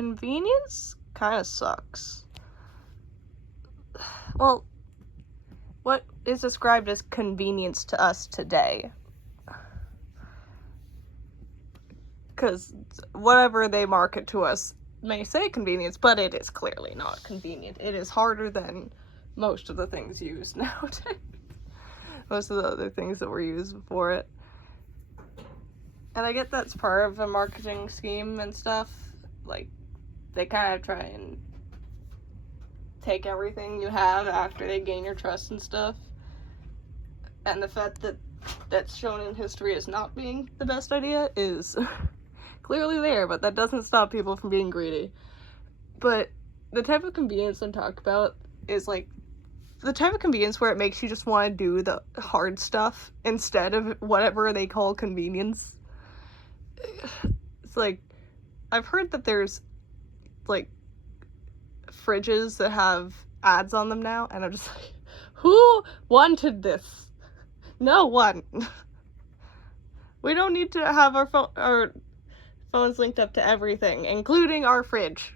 convenience kind of sucks. Well, what is described as convenience to us today? Because whatever they market to us may say convenience, but it is clearly not convenient. It is harder than most of the things used nowadays. Most of the other things that were used before it. And I get that's part of a marketing scheme and stuff. Like, they kind of try and take everything you have after they gain your trust and stuff. And the fact that that's shown in history as not being the best idea is clearly there, but that doesn't stop people from being greedy. But the type of convenience I'm talking about is like the type of convenience where it makes you just want to do the hard stuff instead of whatever they call convenience. It's like, I've heard that there's like fridges that have ads on them now, and I'm just like, who wanted this? No one. We don't need to have our phones linked up to everything, including our fridge.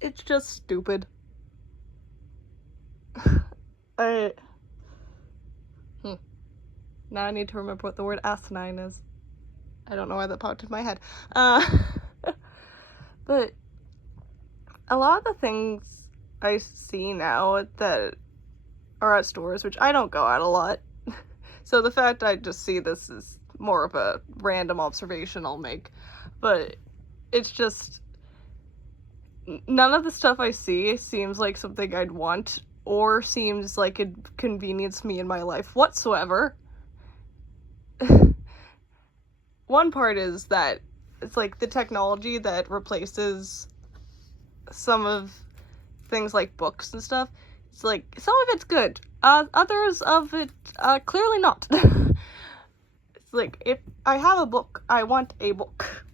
It's just stupid. Now I need to remember what the word asinine is. I don't know why that popped in my head. But a lot of the things I see now that are at stores, which I don't go at a lot, so the fact I just see this is more of a random observation I'll make, but it's just, none of the stuff I see seems like something I'd want, or seems like it'd convenience me in my life whatsoever. One part is that it's like the technology that replaces some of things like books and stuff. It's like, some of it's good, others of it, clearly not. It's like, if I have a book, I want a book.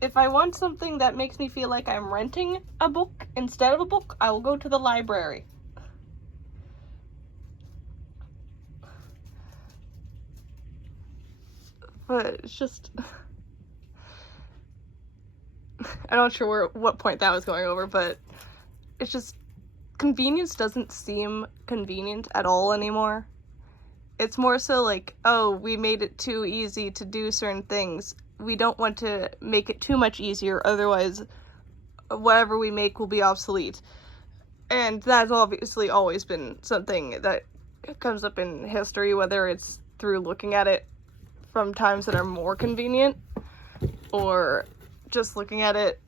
If I want something that makes me feel like I'm renting a book instead of a book, I will go to the library. But it's just, I'm not sure what point that was going over, but it's just, convenience doesn't seem convenient at all anymore. It's more so like, oh, we made it too easy to do certain things. We don't want to make it too much easier, otherwise whatever we make will be obsolete. And that's obviously always been something that comes up in history, whether it's through looking at it from times that are more convenient, or just looking at it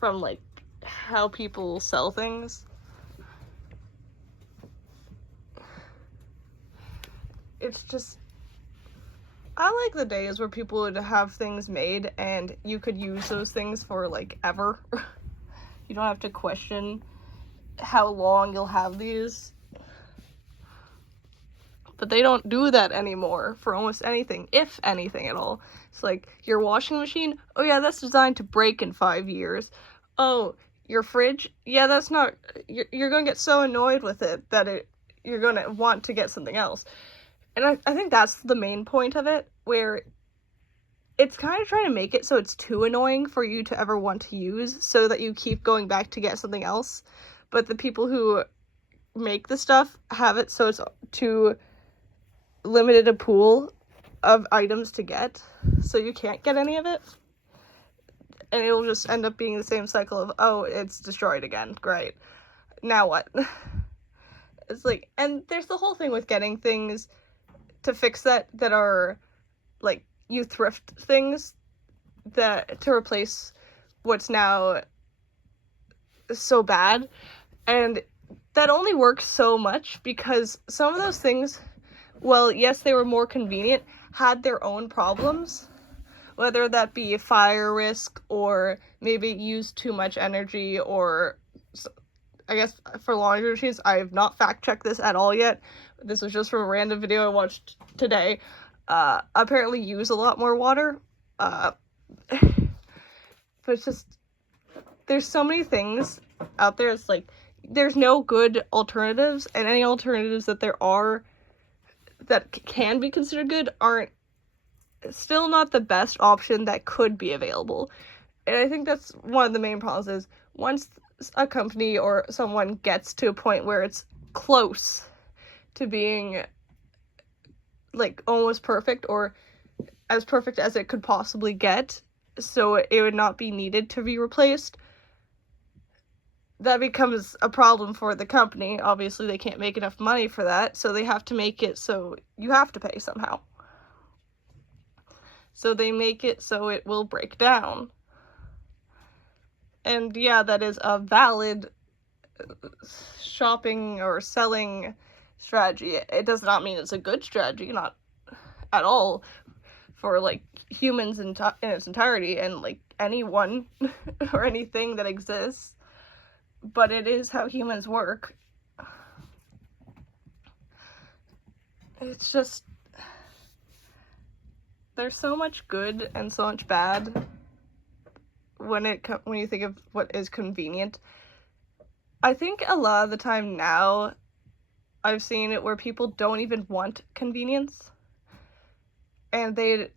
from like how people sell things. It's just, I like the days where people would have things made and you could use those things for like ever. You don't have to question how long you'll have these. But they don't do that anymore for almost anything, if anything at all. It's like, your washing machine, oh yeah, that's designed to break in 5 years. Oh, your fridge, yeah, that's not, you're gonna get so annoyed with it that you're gonna want to get something else. And I think that's the main point of it, where it's kind of trying to make it so it's too annoying for you to ever want to use, so that you keep going back to get something else. But the people who make the stuff have it so it's too limited a pool of items to get, so you can't get any of it. And it'll just end up being the same cycle of, oh, it's destroyed again, great. Now what? It's like, and there's the whole thing with getting things to fix that are, like, you thrift things that to replace what's now so bad. And that only works so much because some of those things, well, yes, they were more convenient, had their own problems, whether that be fire risk or maybe used too much energy, or I guess for laundry machines, I have not fact-checked this at all yet. This was just from a random video I watched today. Apparently use a lot more water. But it's just, there's so many things out there. It's like, there's no good alternatives, and any alternatives that there are, that can be considered good aren't still not the best option that could be available. And I think that's one of the main problems is once a company or someone gets to a point where it's close to being like almost perfect or as perfect as it could possibly get, so it would not be needed to be replaced, that becomes a problem for the company. Obviously, they can't make enough money for that, so they have to make it so you have to pay somehow. So they make it so it will break down. And yeah, that is a valid shopping or selling strategy. It does not mean it's a good strategy, not at all, for like humans in its entirety and like anyone or anything that exists. But it is how humans work. It's just there's so much good and so much bad when you think of what is convenient. I think a lot of the time now I've seen it where people don't even want convenience, and they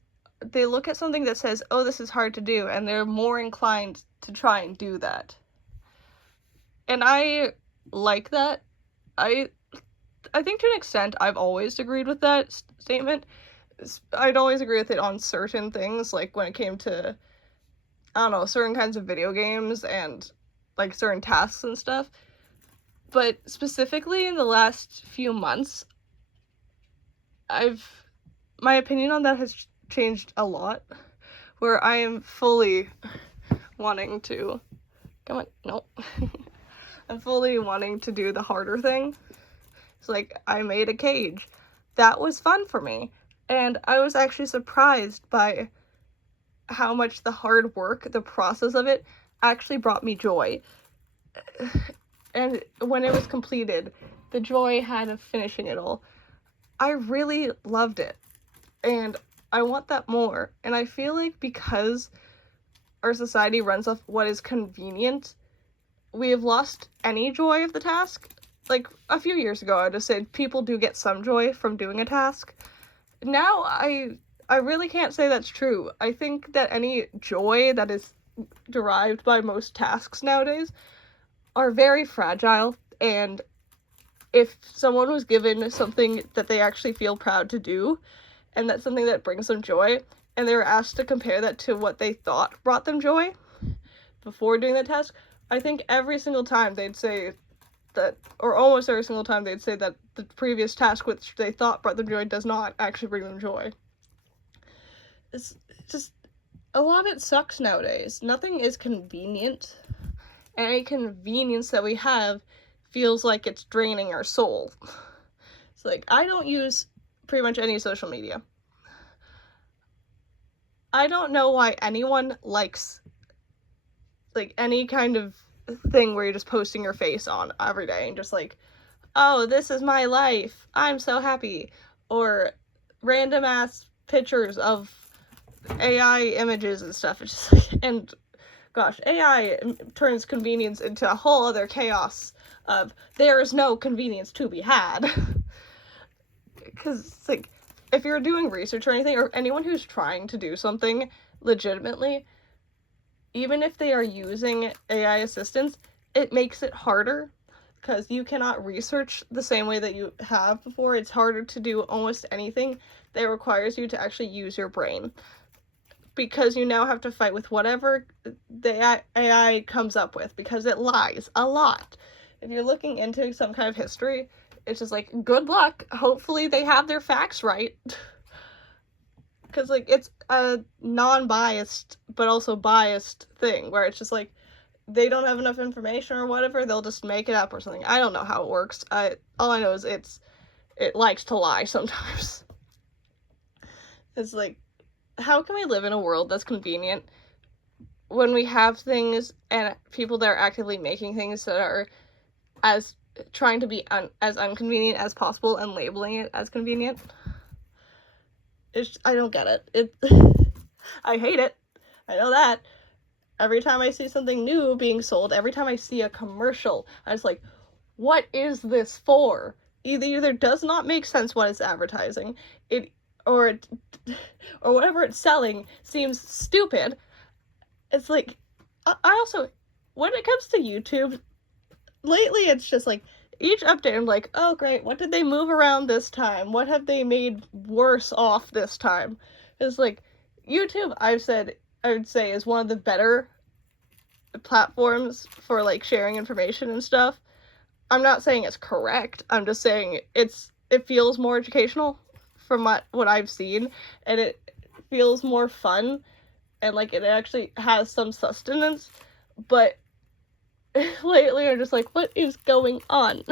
look at something that says, oh, this is hard to do, and they're more inclined to try and do that. And I like that. I think to an extent I've always agreed with that statement. I'd always agree with it on certain things, like when it came to, I don't know, certain kinds of video games and like certain tasks and stuff. But specifically in the last few months, my opinion on that has changed a lot, where I am fully wanting to, I'm fully wanting to do the harder thing. It's like, I made a cage. That was fun for me. And I was actually surprised by how much the hard work, the process of it, actually brought me joy. And when it was completed, the joy I had of finishing it all, I really loved it. And I want that more. And I feel like because our society runs off what is convenient, we have lost any joy of the task. Like, a few years ago, I'd have said people do get some joy from doing a task. Now, I really can't say that's true. I think that any joy that is derived by most tasks nowadays are very fragile, and if someone was given something that they actually feel proud to do, and that's something that brings them joy, and they were asked to compare that to what they thought brought them joy before doing that task, I think every single time they'd say that, or almost every single time they'd say that the previous task which they thought brought them joy does not actually bring them joy. It's just, a lot of it sucks nowadays. Nothing is convenient. Any convenience that we have feels like it's draining our soul. It's like, I don't use pretty much any social media. I don't know why anyone likes, like, any kind of thing where you're just posting your face on every day and just like, oh, this is my life, I'm so happy, or random ass pictures of AI images and stuff. It's just like, and gosh, AI turns convenience into a whole other chaos of there is no convenience to be had. Because it's like, if you're doing research or anything, or anyone who's trying to do something legitimately, even if they are using AI assistance, it makes it harder because you cannot research the same way that you have before. It's harder to do almost anything that requires you to actually use your brain, because you now have to fight with whatever the AI comes up with, because it lies a lot. If you're looking into some kind of history, it's just like, good luck. Hopefully they have their facts right. Because, like, it's a non-biased, but also biased thing, where it's just like, they don't have enough information or whatever, they'll just make it up or something. I don't know how it works. All I know is it likes to lie sometimes. It's like, how can we live in a world that's convenient when we have things and people that are actively making things that are as trying to be as inconvenient as possible and labeling it as convenient? I don't get it. I hate it. I know that. Every time I see something new being sold, every time I see a commercial, I was like, what is this for? either does not make sense what it's advertising, or whatever it's selling seems stupid. It's like, I also, when it comes to YouTube, lately it's just like, each update I'm like, oh great, what did they move around this time? What have they made worse off this time? It's like, YouTube, I would say, is one of the better platforms for like sharing information and stuff. I'm not saying it's correct, I'm just saying it feels more educational from what I've seen, and it feels more fun, and like it actually has some sustenance. But lately I'm just like, what is going on?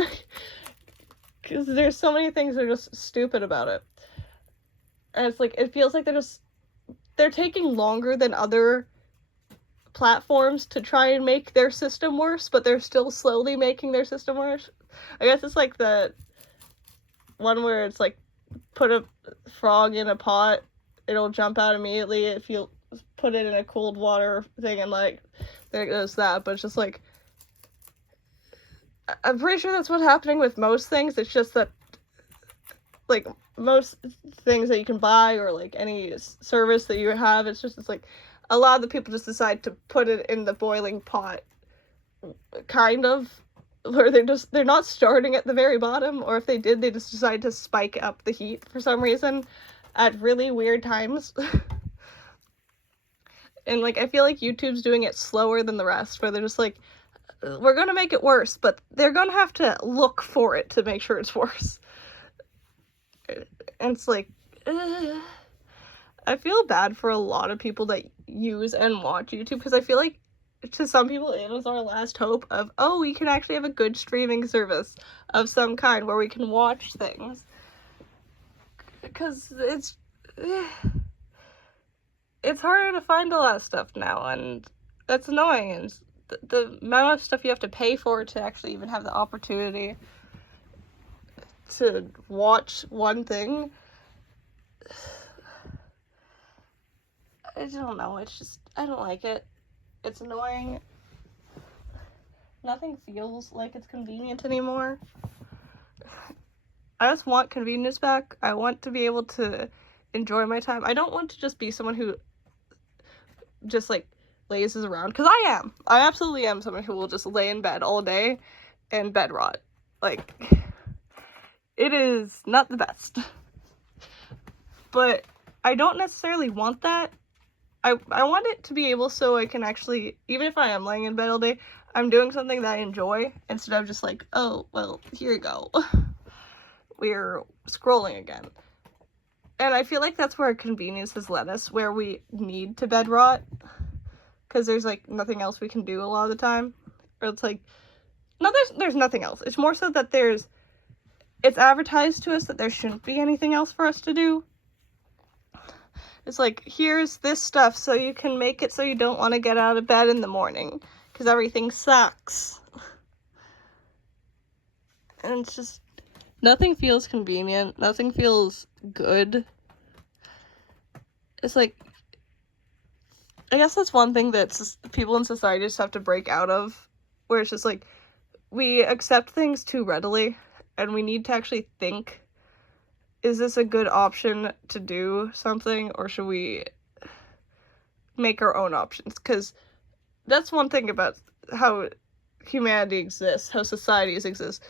Because there's so many things that are just stupid about it, and it's like, it feels like they're taking longer than other platforms to try and make their system worse, but they're still slowly making their system worse. I guess it's like the one where it's like, put a frog in a pot, it'll jump out immediately if you put it in a cold water thing, and like, there goes that. But it's just like, I'm pretty sure that's what's happening with most things. It's just that, like, most things that you can buy, or like any service that you have, it's like, a lot of the people just decide to put it in the boiling pot, kind of, where they're not starting at the very bottom, or if they did, they just decide to spike up the heat for some reason at really weird times. And like, I feel like YouTube's doing it slower than the rest, where they're just like, we're gonna make it worse, but they're gonna have to look for it to make sure it's worse. And it's like, I feel bad for a lot of people that use and watch YouTube, because I feel like, to some people, it was our last hope of, oh, we can actually have a good streaming service of some kind where we can watch things. Because it's harder to find a lot of stuff now, and that's annoying. And the amount of stuff you have to pay for to actually even have the opportunity to watch one thing, I don't know, it's just, I don't like it. It's annoying. Nothing feels like it's convenient anymore. I just want convenience back. I want to be able to enjoy my time. I don't want to just be someone who just like lazes around, because I absolutely am someone who will just lay in bed all day and bed rot. Like, it is not the best. But I don't necessarily want that. I want it to be able so I can actually, even if I am laying in bed all day, I'm doing something that I enjoy, instead of just like, oh, well, here you go. We're scrolling again. And I feel like that's where convenience has led us, where we need to bed rot, because there's like nothing else we can do a lot of the time. Or it's like, no, there's nothing else. It's more so that it's advertised to us that there shouldn't be anything else for us to do. It's like, here's this stuff so you can make it so you don't want to get out of bed in the morning, because everything sucks. And it's just, nothing feels convenient, nothing feels good. It's like, I guess that's one thing that people in society just have to break out of, where it's just like, we accept things too readily, and we need to actually think, is this a good option to do something, or should we make our own options? Because that's one thing about how humanity exists, how societies exist.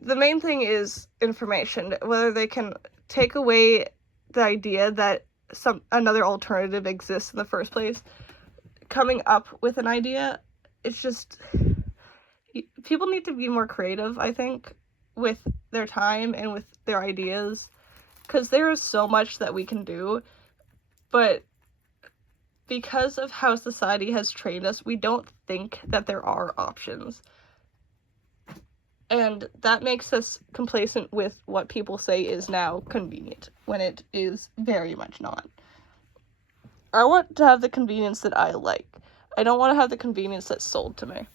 The main thing is information. Whether they can take away the idea that another alternative exists in the first place, coming up with an idea, it's just, people need to be more creative, I think, with their time and with their ideas, because there is so much that we can do, but because of how society has trained us, we don't think that there are options, and that makes us complacent with what people say is now convenient, when it is very much not. I want to have the convenience that I like. I don't want to have the convenience that's sold to me.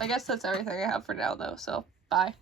I guess that's everything I have for now, though, so bye.